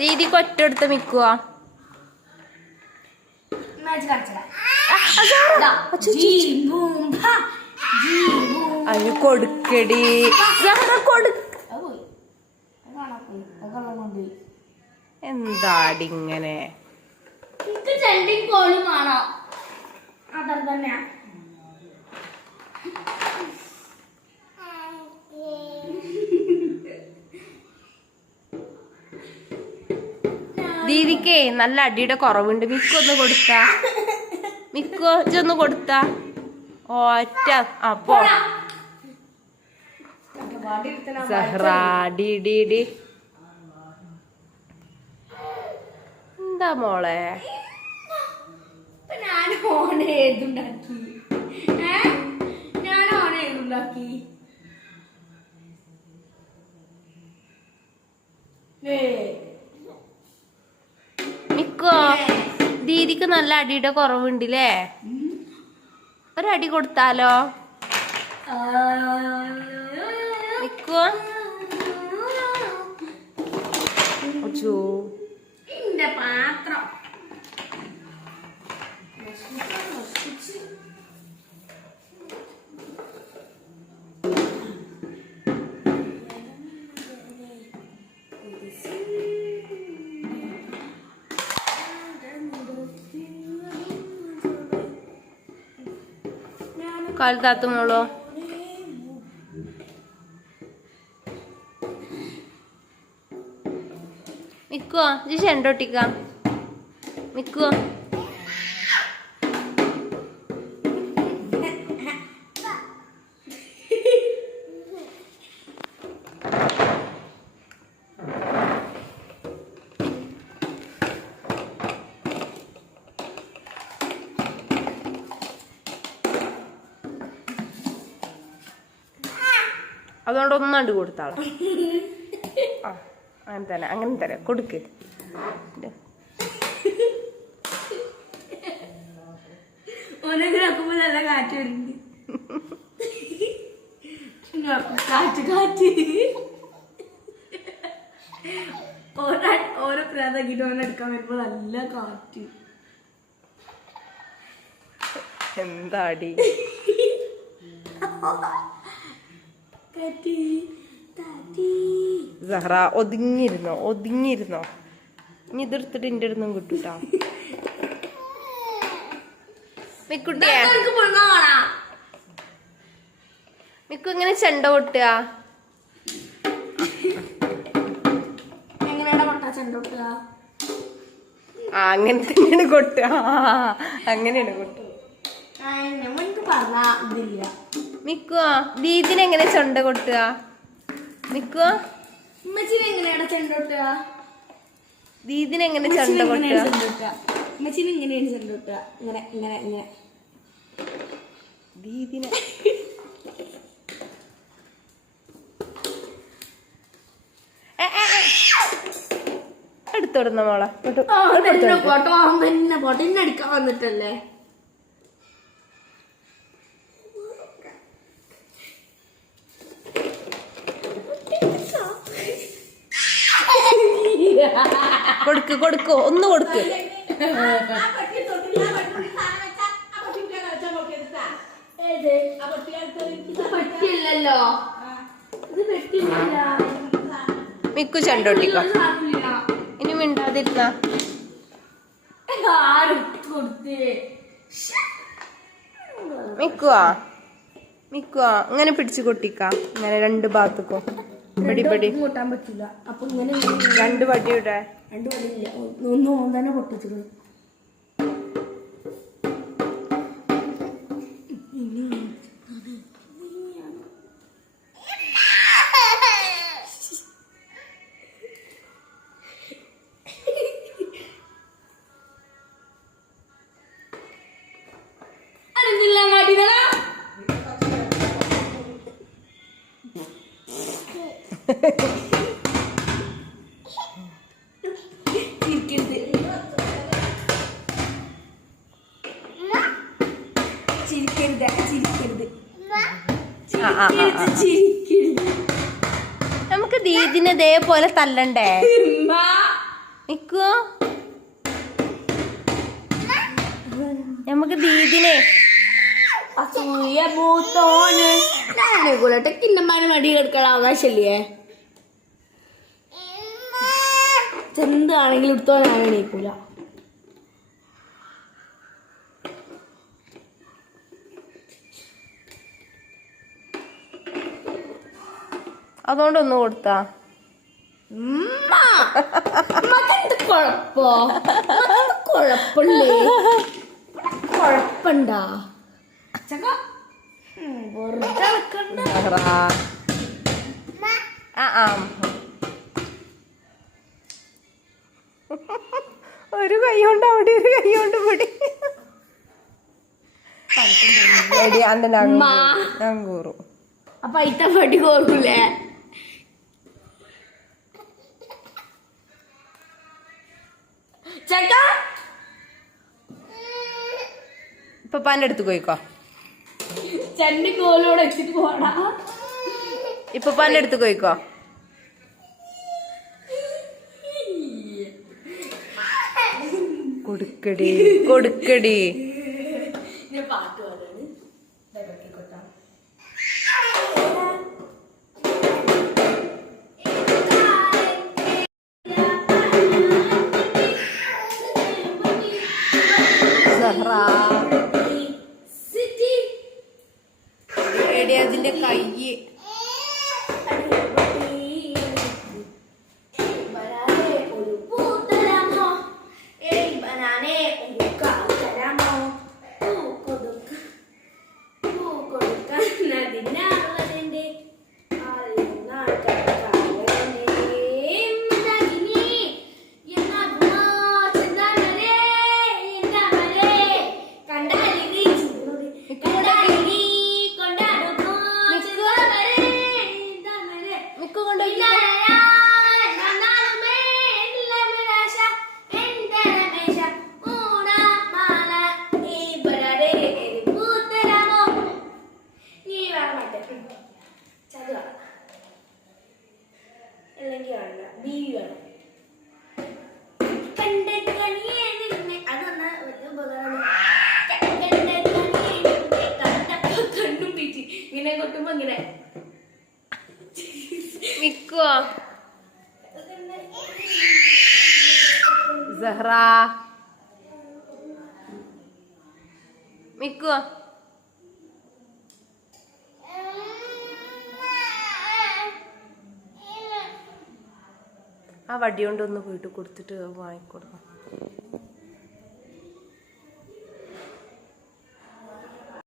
ദീദി കൊറ്റെടുത്ത് മിക്കുവാ അതിന് കൊടുക്കടി എന്താടിങ്ങനെ ദീദിക്കേ നല്ല അടിയുടെ കുറവുണ്ട്. മിക്കൊന്ന് കൊടുത്താ മിക്കോ ഇതൊന്ന് കൊടുത്താ ഒറ്റ അപ്പോ സഹ്റാടി എന്താ മോളെ ഞാൻ ഓൺ ഏതുണ്ടാക്കി മിക്കോ ദീദിക്ക് നല്ല അടിയുടെ കുറവുണ്ടല്ലേ? ഒരടി കൊടുത്താലോ മിക്കോ? പാത്രം കാലത്താത്ത മോളോ മിക്കോ ഇത് ചെണ്ടൊട്ടിക്ക മിക്കോ അതുകൊണ്ട് ഒന്നാണ്ട് കൊടുത്താളെ. ആ അങ്ങനെ തന്നെ കൊടുക്ക്. നല്ല കാറ്റ് വരുന്നുണ്ട്. കാറ്റ് ഓരോ പ്രാതാക്കിട്ട് ഓനെടുക്കാൻ വരുമ്പോ നല്ല കാറ്റ്. എന്താടി സഹ്റ ഒതുങ്ങിയിരുന്നോ ഇനി ഇതെടുത്തിട്ട് എന്റെ അടുത്തും കിട്ടൂട്ടാ. മിക്കുട്ടിയെ മിക്കു ഇങ്ങനെ ചെണ്ട പൊട്ടുക അങ്ങനെ തന്നെയാണ് കൊട്ടുക. അങ്ങനെയാണ് കൊട്ടുക. മിക്കോ ദീദിനെ എങ്ങനെ ചെണ്ട കൊട്ടുക? മിക്കോ ദീദിനെ എങ്ങനെ ചെണ്ട കൊട്ടുക? ദീദിനെ എടുത്തോടുന്ന മോളെ അടിക്കാൻ വന്നിട്ടല്ലേ. കൊടുക്ക് ഒന്ന് കൊടുക്ക്. മിക്കു ചെണ്ടോട്ടിക്കോ ഇനി മിണ്ടാതിരുന്ന മിക്കുവാ മിക്കുവാ ഇങ്ങനെ പിടിച്ചു കൊട്ടിക്ക ഇങ്ങനെ രണ്ട് ഭാഗത്തേക്കോ പടി പടി കൊട്ടാൻ പറ്റില്ല. അപ്പൊ ഇങ്ങനെ രണ്ട് വടിയുടെ രണ്ടു വടിയില്ല, ഒന്ന് ഓൻ തന്നെ പൊട്ടിച്ചത്. നമുക്ക് ദീദിനെ ഇതേപോലെ തല്ലണ്ടേ നിക്കോ? നമുക്ക് ദീദിനെ അസൂയ മൂത്തോന് കിന്നമാര് മടി കിടക്കാൻ അവകാശല്ലേ? എന്താണെങ്കിലും എടുത്തോനാണ് എണീക്കൂല. അതുകൊണ്ടൊന്ന് കൊടുത്താ കൊഴപ്പല്ലേ? കൊഴപ്പണ്ടാ ഒരു കൈ കൊണ്ട് അവിടെ ഒരു കൈ കൊണ്ട് ഇവിടെ ഞാൻ കൂറും. അപ്പൊ അയിത്ത പട്ടി കോർക്കൂലേ? ചേട്ടാ ഇപ്പൊ പാൻ്റെ അടുത്ത് പോയിക്കോ. ചെന്നി കോലോടെ വെച്ചിട്ട് പോടാ. ഇപ്പൊ പാൻ്റെ അടുത്ത് പോയിക്കോ. കൊടുക്കടി കൊടുക്കടി. പാട്ട് അതിന്റെ കൈ ഇങ്ങനെ കൊട്ടുമ്പോ ഇങ്ങനെ മിക്കുവാ സഹ്റ മിക്കുവാ. ആ വടി കൊണ്ടൊന്ന് പോയിട്ട് കൊടുത്തിട്ട് വാങ്ങിക്കൊടുക്കാം.